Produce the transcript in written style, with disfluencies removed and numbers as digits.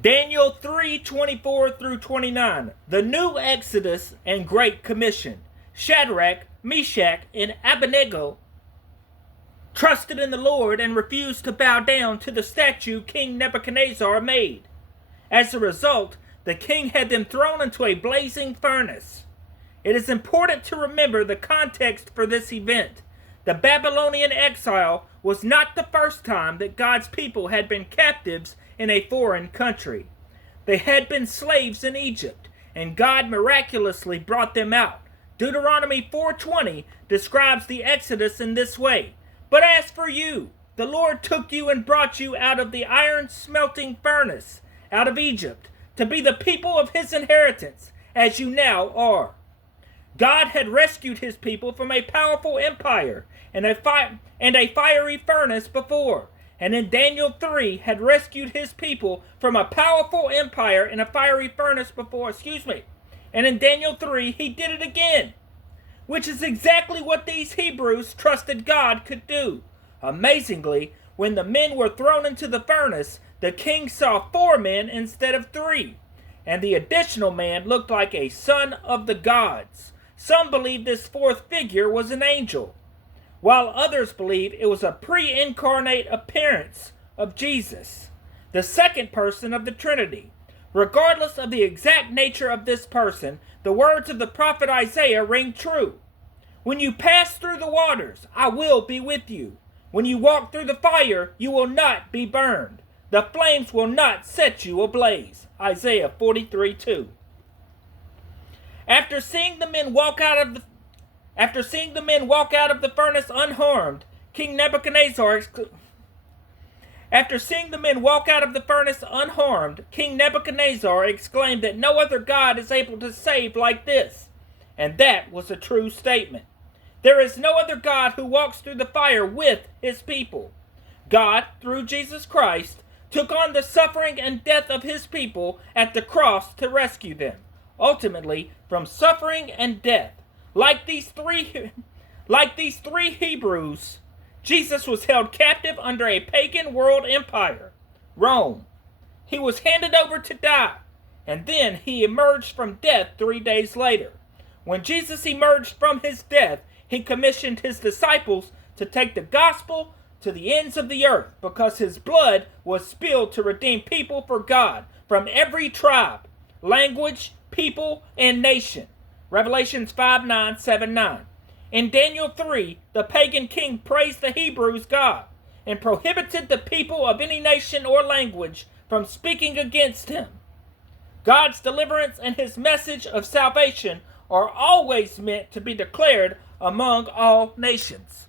Daniel 3:24 through 29. The new Exodus and Great Commission. Shadrach, Meshach, and Abednego trusted in the Lord and refused to bow down to the statue King Nebuchadnezzar made. As a result, the king had them thrown into a blazing furnace. It is important to remember the context for this event. The Babylonian exile was not the first time that God's people had been captives in a foreign country. They had been slaves in Egypt, and God miraculously brought them out. Deuteronomy 4:20 describes the Exodus in this way. But as for you, the Lord took you and brought you out of the iron smelting furnace, out of Egypt, to be the people of his inheritance, as you now are. God had rescued his people from a powerful empire and a fiery furnace before, and in Daniel 3 had rescued his people from a powerful empire and a fiery furnace before, and in Daniel 3 he did it again, which is exactly what these Hebrews trusted God could do. Amazingly, when the men were thrown into the furnace, the king saw 4 men instead of 3, and the additional man looked like a son of the gods. Some believe this fourth figure was an angel, while others believe it was a pre-incarnate appearance of Jesus, the second person of the Trinity. Regardless of the exact nature of this person, the words of the prophet Isaiah ring true. When you pass through the waters, I will be with you. When you walk through the fire, you will not be burned. The flames will not set you ablaze. Isaiah 43:2. After seeing the men walk out of the furnace unharmed, King Nebuchadnezzar exclaimed that no other God is able to save like this. And that was a true statement. There is no other God who walks through the fire with his people. God, through Jesus Christ, took on the suffering and death of his people at the cross to rescue them, ultimately from suffering and death. Like these three Hebrews, Jesus was held captive under a pagan world empire, Rome. He was handed over to die, and then he emerged from death 3 days later. When Jesus emerged from his death, he commissioned his disciples to take the gospel to the ends of the earth, because his blood was spilled to redeem people for God from every tribe, language, people, and nation. Revelations 5:9-7-9. In Daniel 3, the pagan king praised the Hebrews' God and prohibited the people of any nation or language from speaking against him. God's deliverance and his message of salvation are always meant to be declared among all nations.